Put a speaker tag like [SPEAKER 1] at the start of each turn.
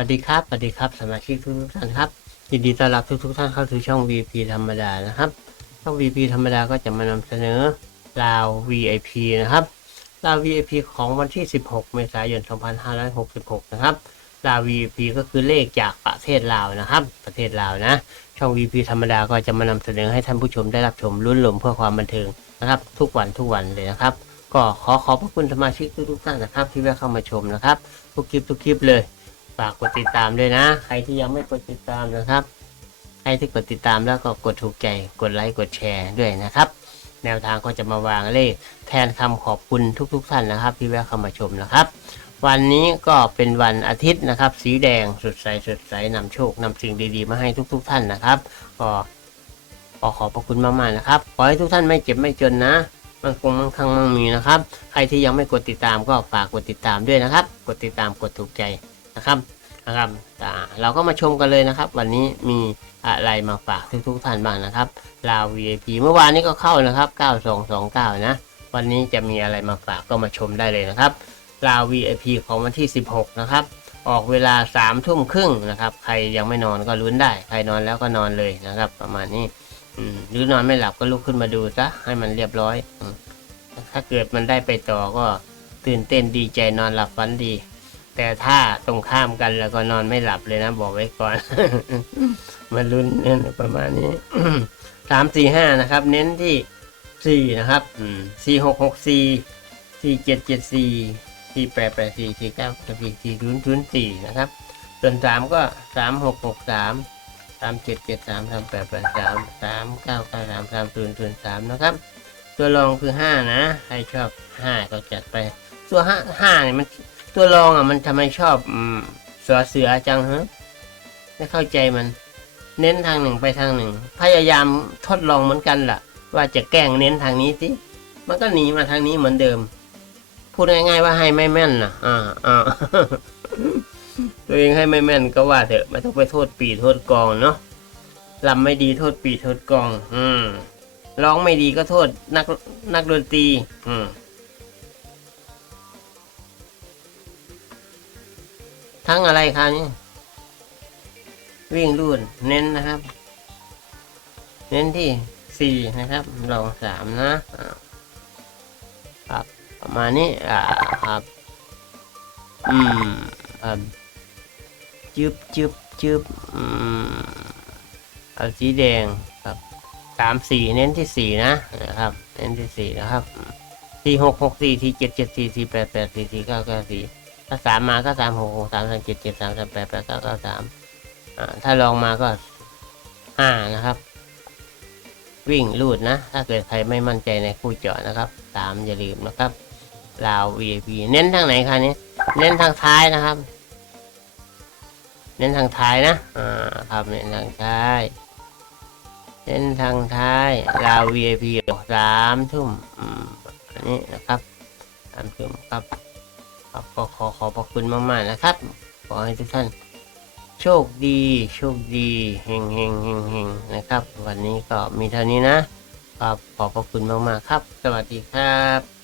[SPEAKER 1] วัสดีครับสวัสดีครับสมาชิกทุกท่านครับยินดีต้อนรับทุกๆท่านเข้าสู่ช่อง VP ธรรมดานะครับ ช่อง VP ธรรมดาก็จะมานำเสนอราว VIP นะครับราว VIP ของวันที่ 16 เมษายน 2566 นะครับราว VIP ก็คือเลขจากประเทศลาวนะครับ ประเทศลาวนะ ช่อง VP ธรรมดาก็จะมานำเสนอให้ท่านผู้ชมได้รับชมรุ่นหลมเพื่อความบันเทิงนะครับ ทุกวันทุกวันเลยนะครับ ก็ขอขอบพระคุณสมาชิกทุกๆท่านนะครับ ที่แวะเข้ามาชมนะครับ ทุกคลิปทุกคลิปเลย ฝากกดติดตามด้วยนะ ใครที่ยังไม่กดติดตามนะครับ ใครที่กดติดตามแล้วก็กดถูกใจ กดไลค์ กดแชร์ด้วยนะครับ แนวทางก็จะมาวางเลข แทนคำขอบคุณทุก ๆ ท่านนะครับ ที่แวะเข้ามาชมนะครับ วันนี้ก็เป็นวันอาทิตย์นะครับ สีแดงสดใสสดใสนำโชคนำสิ่งดีๆ มาให้ทุก ๆ ท่านนะครับก็ขอขอบพระคุณมากๆนะครับ ขอให้ทุกท่านไม่เจ็บไม่จนนะ มันคงมั่งคั่งมั่งมีนะครับ ใครที่ยังไม่กดติดตามก็ฝากกดติดตามด้วยนะครับ กดติดตามกดถูกใจ นะครับนะครับอ่เราก็มาชมกันเลยนะครับ วันนี้มีอะไรมาฝากทุกๆท่านบ้างนะครับลาว VIP เมื่อวานนี้ก็เข้านะครับ 9229 นะ วันนี้จะมีอะไรมาฝากก็มาชมได้เลยนะครับลาว VIP ของวันที่ 16 นะครับ ออกเวลา3ทุ่มครึ่งนะครับ ใครยังไม่นอนก็ลุ้นได้ ใครนอนแล้วก็นอนเลยนะครับ ประมาณนี้หรือนอนไม่หลับก็ลุกขึ้นมาดูซะให้มันเรียบร้อย ถ้าเกิดมันได้ไปต่อก็ตื่นเต้นดีใจนอนหลับฝันดี แต่ถ้าตรงข้ามกันแล้วก็นอนไม่หลับเลยนะ บอกไว้ก่อน มาลุ้นเนี่ยประมาณนี้สามสี่ห้านะครับ เน้นที่สี่นะครับสี่หกหกสี่สี่เจ็ดเจ็ดสี่สี่แปดแปดสี่สี่เก้าสี่สี่ศูนย์ศูนย์สี่นะครับ ส่วนสามก็สามหกหกสามสามเจ็ดเจ็ดสามสามแปดแปดสามสามเก้าเก้าสามสามศูนย์ศูนย์สามนะครับ ตัวรองคือห้านะ ใครชอบห้าก็จัดไป ตัวห้าห้าเนี่ยมัน ตัวรองอะมันทำไมชอบอืมเสือเสือจังฮะไม่เข้าใจมัน เน้นทางหนึ่งไปทางหนึ่ง พยายามทดลองเหมือนกันล่ะ ว่าจะแกล้งเน้นทางนี้สิมันก็หนีมาทางนี้เหมือนเดิม พูดง่ายๆว่าให้ไม่แม่นนะอ่าอ่าตัวเองให้ไม่แม่นก็ว่าเถอะไม่ต้องไปโทษปีโทษกองเนาะลำไม่ดีโทษปีโทษกอง อืมร้องไม่ดีก็โทษนักนักดนตรี อืม ทั้งอะไรครับนี่วิ่งรูดเน้นนะครับ เน้นที่สี่นะครับ ลองสามนะครับ ประมาณนี้อ่าครับอืมครับจึบจึบจึบอืมเอาสีแดงครับสามสี่เน้นที่สี่นะนะครับ เน้นที่สี่นะครับสี่หกหกสี่สี่เจ็ดเจ็ดสี่สี่แปดแปดสี่สี่เก้าเก้าสี่ ถ้าสามมาก็สามหกหกสามสามเจ็ดเจ็ดสามสามแปดแปดเก้าเก้าสามอ่าถ้าลองมาก็ห้านะครับ วิ่งลูดนะ ถ้าเกิดใครไม่มั่นใจในคู่เจาะนะครับสามอย่าลืมนะครับลาว VIP เน้นทางไหนคะนี้เน้นทางท้ายนะครับ เน้นทางท้ายนะอ่าครับเน้นทางท้ายเน้นทางท้ายลาว VIP สามทุ่มอืมอันนี้นะครับสามทุ่มครับ ครับก็ขอขอบพระคุณมากๆนะครับ ขอให้ทุกท่าน โชคดี โชคดีเฮงเฮงเฮงเฮงนะครับ วันนี้ก็มีเท่านี้นะครับ ขอบพระคุณมากๆครับ สวัสดีครับ